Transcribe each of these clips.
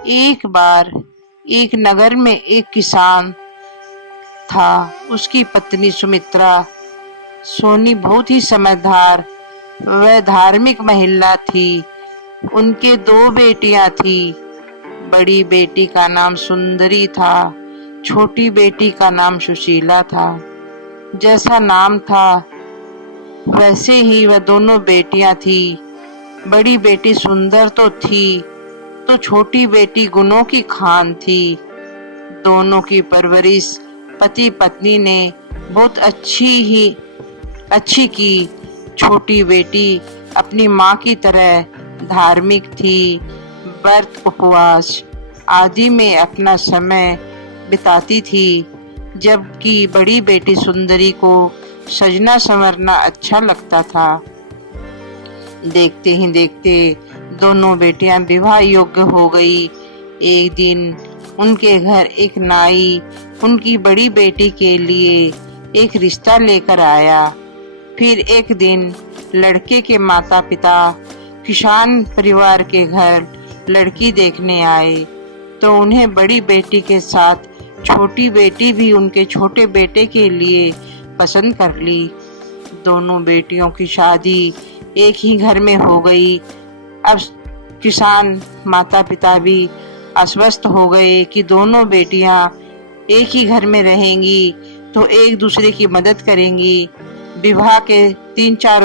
एक बार एक नगर में एक किसान था। उसकी पत्नी सुमित्रा सोनी बहुत ही समझदार व धार्मिक महिला थी। उनके दो बेटियां थी। बड़ी बेटी का नाम सुंदरी था, छोटी बेटी का नाम सुशीला था। जैसा नाम था वैसे ही वह दोनों बेटियां थी। बड़ी बेटी सुंदर तो थी, तो छोटी बेटी गुणों की खान थी। दोनों की परवरिश पति पत्नी ने बहुत अच्छी की। छोटी बेटी अपनी माँ की तरह धार्मिक थी, व्रत उपवास आदि में अपना समय बिताती थी, जबकि बड़ी बेटी सुंदरी को सजना संवरना अच्छा लगता था। देखते ही देखते दोनों बेटियां विवाह योग्य हो गई। एक दिन उनके घर एक नाई उनकी बड़ी बेटी के लिए एक रिश्ता लेकर आया। फिर एक दिन लड़के के माता पिता किसान परिवार के घर लड़की देखने आए, तो उन्हें बड़ी बेटी के साथ छोटी बेटी भी उनके छोटे बेटे के लिए पसंद कर ली। दोनों बेटियों की शादी एक ही घर में हो गई। अब किसान माता पिता भी आश्वस्त हो गए कि दोनों बेटियां एक ही घर में रहेंगी तो एक दूसरे की मदद करेंगी। विवाह के 3-4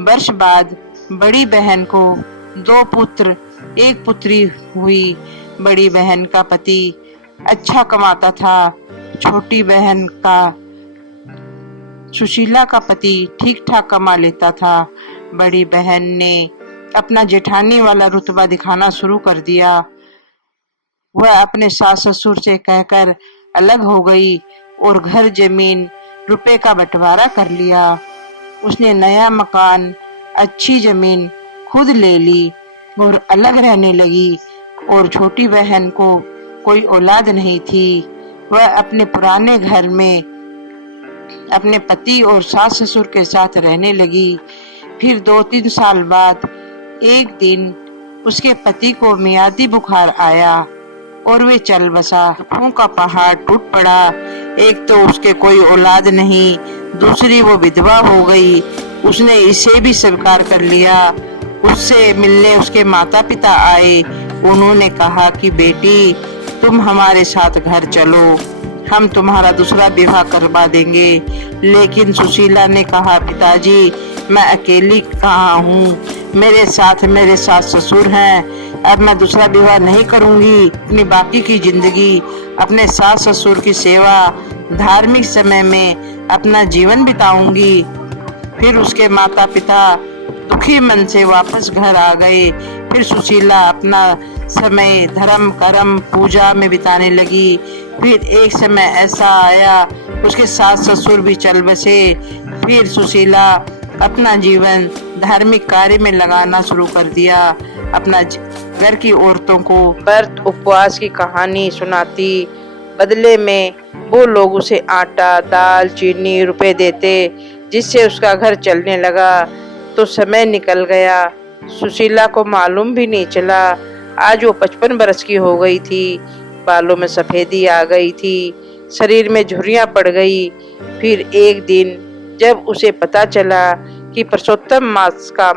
वर्ष बाद बड़ी बहन को 2 पुत्र एक पुत्री हुई। बड़ी बहन का पति अच्छा कमाता था। छोटी बहन का सुशीला का पति ठीक ठाक कमा लेता था। बड़ी बहन ने अपना जेठानी वाला रुतबा दिखाना शुरू कर दिया। वह अपने सास ससुर से कहकर अलग हो गई और घर जमीन रुपए का बंटवारा कर लिया। उसने नया मकान, अच्छी जमीन खुद ले ली और अलग रहने लगी। और छोटी बहन को कोई औलाद नहीं थी। वह अपने पुराने घर में अपने पति और सास ससुर के साथ रहने लगी। फिर 2-3 साल बाद एक दिन उसके पति को मियादी बुखार आया और वे चल बसा। दुखों का पहाड़ टूट पड़ा। एक तो उसके कोई औलाद नहीं, दूसरी वो विधवा हो गई। उसने इसे भी स्वीकार कर लिया। उससे मिलने उसके माता पिता आए। उन्होंने कहा कि बेटी, तुम हमारे साथ घर चलो, हम तुम्हारा दूसरा विवाह करवा देंगे। लेकिन सुशीला ने कहा, पिताजी, मैं अकेली कहाँ हूँ, मेरे साथ मेरे सास ससुर हैं। अब मैं दूसरा विवाह नहीं करूँगी। अपनी बाकी की जिंदगी अपने सास ससुर की सेवा, धार्मिक समय में अपना जीवन बिताऊंगी। फिर उसके माता पिता दुखी मन से वापस घर आ गए। फिर सुशीला अपना समय धर्म कर्म पूजा में बिताने लगी। फिर एक समय ऐसा आया, उसके सास ससुर भी चल बसे। फिर सुशीला अपना जीवन धार्मिक कार्य में लगाना शुरू कर दिया। अपना घर की औरतों को व्रत उपवास की कहानी सुनाती। बदले में वो लोग उसे आटा, दाल, चीनी, रुपए देते, जिससे उसका घर चलने लगा। तो समय निकल गया। सुशीला को मालूम भी नहीं चला। आज वो 55 बरस की हो गई थी। बालों में सफेदी आ गई थी, शरीर में झुर्रियां पड़ गई। फिर एक दिन जब उसे पता चला कि पुरुषोत्तम मास का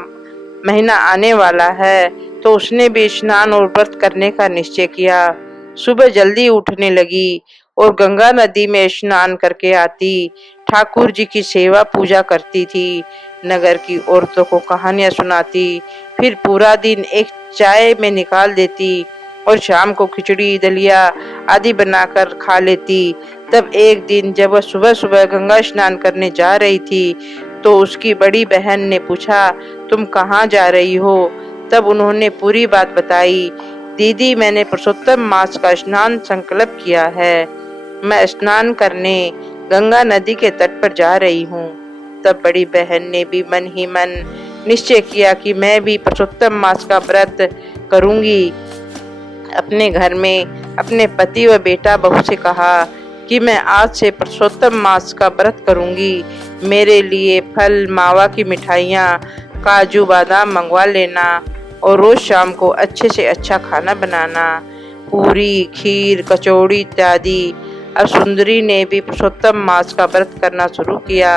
महीना आने वाला है, तो उसने भी स्नान और व्रत करने का निश्चय किया। सुबह जल्दी उठने लगी और गंगा नदी में स्नान करके आती। ठाकुर जी की सेवा पूजा करती थी। नगर की औरतों को कहानियां सुनाती। फिर पूरा दिन एक चाय में निकाल देती और शाम को खिचड़ी, दलिया आदि बनाकर खा लेती। तब एक दिन जब वह सुबह सुबह गंगा स्नान करने जा रही थी, तो उसकी बड़ी बहन ने पूछा, तुम कहाँ जा रही हो? तब उन्होंने पूरी बात बताई। दीदी, मैंने पुरुषोत्तम मास का स्नान संकल्प किया है। मैं स्नान करने गंगा नदी के तट पर जा रही हूँ। तब बड़ी बहन ने भी मन ही मन निश्चय किया कि मैं भी पुरुषोत्तम मास का व्रत करूंगी। अपने घर में अपने पति व बेटा बहू से कहा कि मैं आज से पुरुषोत्तम मास का व्रत करूंगी। मेरे लिए फल, मावा की मिठाइयाँ, काजू बादाम मंगवा लेना और रोज शाम को अच्छे से अच्छा खाना बनाना। पूरी, खीर, कचौड़ी इत्यादि। अब सुंदरी ने भी पुरुषोत्तम मास का व्रत करना शुरू किया,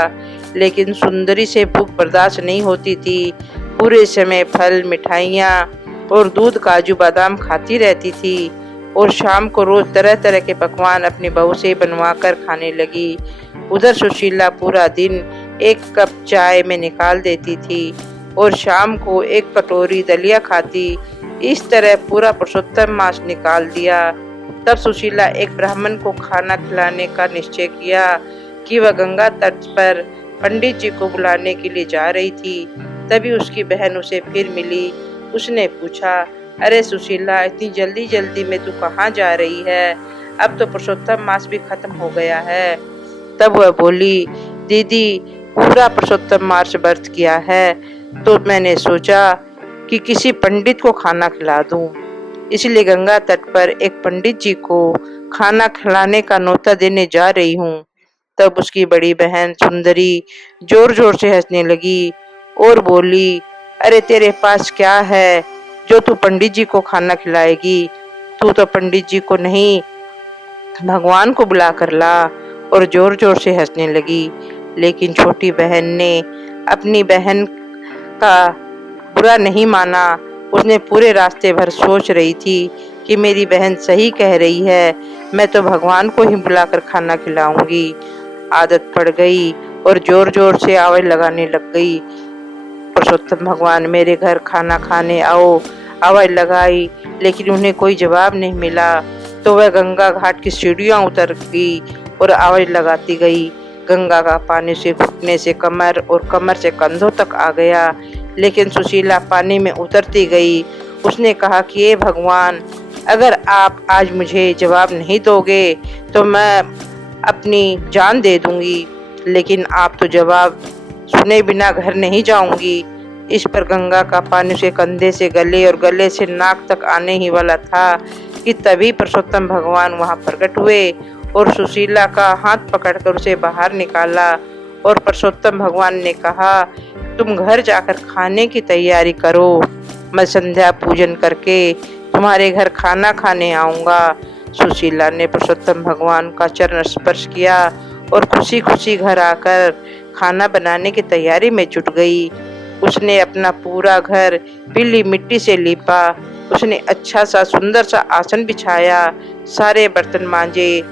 लेकिन सुंदरी से भूख बर्दाश्त नहीं होती थी। पूरे समय फल, मिठाइयाँ और दूध, काजू बादाम खाती रहती थी और शाम को रोज तरह तरह के पकवान अपनी बहू से बनवा कर खाने लगी। उधर सुशीला पूरा दिन एक कप चाय में निकाल देती थी और शाम को एक कटोरी दलिया खाती। इस तरह पूरा पुरुषोत्तम मास निकाल दिया। तब सुशीला एक ब्राह्मण को खाना खिलाने का निश्चय किया कि वह गंगा तट पर पंडित जी को बुलाने के लिए जा रही थी। तभी उसकी बहन उसे फिर मिली। उसने पूछा, अरे सुशीला, इतनी जल्दी जल्दी में तू कहाँ जा रही है? अब तो पुरुषोत्तम मास भी खत्म हो गया है। तब वह बोली, दीदी, पूरा पुरुषोत्तम मास व्रत किया है तो मैंने सोचा कि किसी पंडित को खाना खिला दूं, इसलिए गंगा तट पर एक पंडित जी को खाना खिलाने का न्योता देने जा रही हूँ। तब उसकी बड़ी बहन सुंदरी जोर जोर से हंसने लगी और बोली, अरे तेरे पास क्या है जो तू पंडित जी को खाना खिलाएगी? तू तो पंडित जी को नहीं, भगवान को बुला कर ला। और जोर जोर से हंसने लगी। लेकिन छोटी बहन ने अपनी बहन का बुरा नहीं माना। उसने पूरे रास्ते भर सोच रही थी कि मेरी बहन सही कह रही है, मैं तो भगवान को ही बुलाकर खाना खिलाऊंगी। आदत पड़ गई और जोर जोर से आवाज लगाने लग गई, पुरुषोत्तम भगवान, मेरे घर खाना खाने आओ। आवाज लगाई, लेकिन उन्हें कोई जवाब नहीं मिला। तो वह गंगा घाट की सीढ़ियां उतर गई और आवाज लगाती गई। गंगा का पानी से घुटने से कमर और कमर से कंधों तक आ गया, लेकिन सुशीला पानी में उतरती गई। उसने कहा कि हे भगवान, अगर आप आज मुझे जवाब नहीं दोगे तो मैं अपनी जान दे दूंगी, लेकिन आप तो जवाब सुने बिना घर नहीं जाऊंगी। इस पर गंगा का पानी उसके कंधे से गले और गले से नाक तक आने ही वाला था कि तभी पुरुषोत्तम भगवान वहां प्रकट हुए और सुशीला का हाथ पकड़कर उसे बाहर निकाला। और पुरुषोत्तम भगवान ने कहा, तुम घर जाकर खाने की तैयारी करो, मैं संध्या पूजन करके तुम्हारे घर खाना खाने आऊंगा। सुशीला ने पुरुषोत्तम भगवान का चरण स्पर्श किया और खुशी खुशी घर आकर खाना बनाने की तैयारी में जुट गई। उसने अपना पूरा घर पीली मिट्टी से लीपा। उसने अच्छा सा सुंदर सा आसन बिछाया, सारे बर्तन मांजे,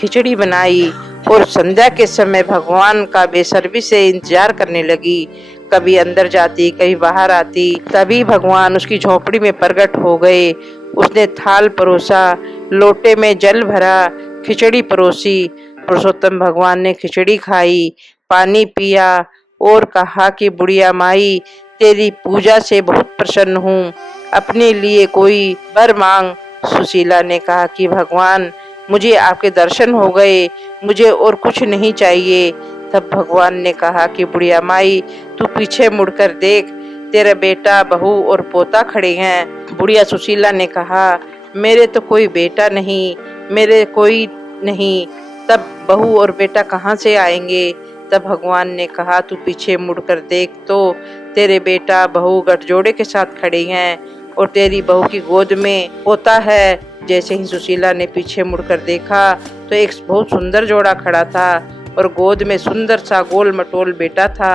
खिचड़ी बनाई और संध्या के समय भगवान का बेसब्री से इंतजार करने लगी। कभी अंदर जाती, कभी बाहर आती। तभी भगवान उसकी झोपड़ी में प्रकट हो गए। उसने थाल परोसा, लोटे में जल भरा, खिचड़ी परोसी। पुरुषोत्तम भगवान ने खिचड़ी खाई, पानी पिया और कहा कि बुढ़िया माई, तेरी पूजा से बहुत प्रसन्न हूँ, अपने लिए कोई वर मांग। सुशीला ने कहा कि भगवान, मुझे आपके दर्शन हो गए, मुझे और कुछ नहीं चाहिए। तब भगवान ने कहा कि बुढ़िया माई, तू पीछे मुड़कर देख, तेरा बेटा, बहू और पोता खड़े हैं। बुढ़िया सुशीला ने कहा, मेरे तो कोई बेटा नहीं, मेरे कोई नहीं, तब बहू और बेटा कहाँ से आएंगे? तब भगवान ने कहा, तू पीछे मुड़कर देख तो तेरे बेटा बहू गठजोड़े के साथ खड़े हैं और तेरी बहू की गोद में पोता है। जैसे ही सुशीला ने पीछे मुड़कर देखा तो एक बहुत सुंदर जोड़ा खड़ा था और गोद में सुंदर सा गोल मटोल बेटा था।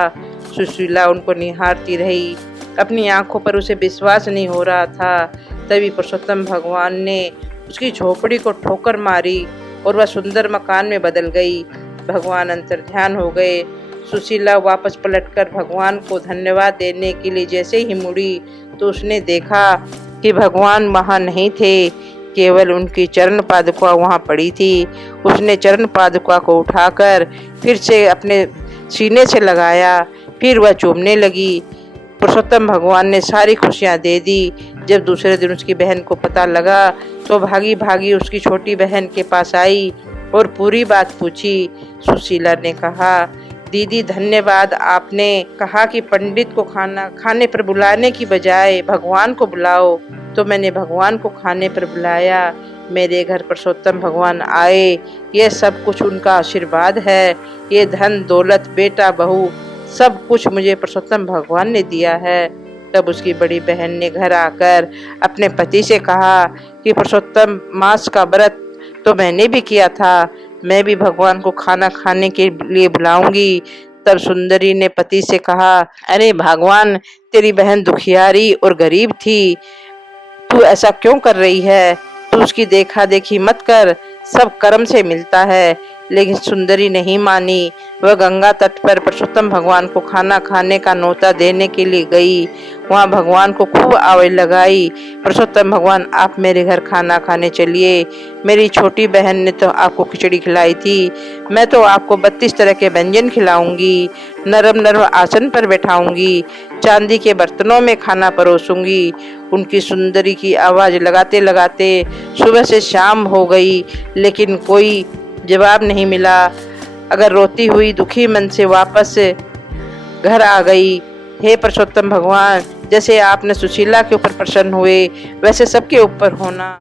सुशीला उनको निहारती रही, अपनी आंखों पर उसे विश्वास नहीं हो रहा था। तभी पुरुषोत्तम भगवान ने उसकी झोपड़ी को ठोकर मारी और वह सुंदर मकान में बदल गई। भगवान अंतर ध्यान हो गए। सुशीला वापस पलटकर भगवान को धन्यवाद देने के लिए जैसे ही मुड़ी तो उसने देखा कि भगवान वहां नहीं थे, केवल उनकी चरण पादुका वहां पड़ी थी। उसने चरण पादुका को उठाकर फिर से अपने सीने से लगाया, फिर वह चूमने लगी। पुरुषोत्तम भगवान ने सारी खुशियां दे दी। जब दूसरे दिन उसकी बहन को पता लगा तो भागी भागी उसकी छोटी बहन के पास आई और पूरी बात पूछी। सुशीला ने कहा, दीदी धन्यवाद, आपने कहा कि पंडित को खाना खाने पर बुलाने की बजाय भगवान को बुलाओ, तो मैंने भगवान को खाने पर बुलाया। मेरे घर पुरुषोत्तम भगवान आए, ये सब कुछ उनका आशीर्वाद है। ये धन दौलत, बेटा बहू, सब कुछ मुझे पुरुषोत्तम भगवान ने दिया है। तब उसकी बड़ी बहन ने घर आकर अपने पति से कहा कि पुरुषोत्तम मास का व्रत तो मैंने भी किया था, मैं भी भगवान को खाना खाने के लिए बुलाऊंगी। तब सुंदरी ने पति से कहा, अरे भगवान, तेरी बहन दुखियारी और गरीब थी, तू ऐसा क्यों कर रही है? तू उसकी देखा देखी मत कर, सब कर्म से मिलता है। लेकिन सुंदरी नहीं मानी। वह गंगा तट पर पुरुषोत्तम भगवान को खाना खाने का न्योता देने के लिए गई। वहां भगवान को खूब आवाज लगाई, पुरुषोत्तम भगवान, आप मेरे घर खाना खाने चलिए। मेरी छोटी बहन ने तो आपको खिचड़ी खिलाई थी, मैं तो आपको 32 तरह के व्यंजन खिलाऊंगी, नरम नरम आसन पर बैठाऊंगी, चांदी के बर्तनों में खाना परोसूंगी। उनकी सुंदरी की आवाज लगाते लगाते सुबह से शाम हो गई, लेकिन कोई जवाब नहीं मिला। अगर रोती हुई दुखी मन से वापस घर आ गई। हे पुरुषोत्तम भगवान, जैसे आपने सुशीला के ऊपर प्रसन्न हुए, वैसे सबके ऊपर होना।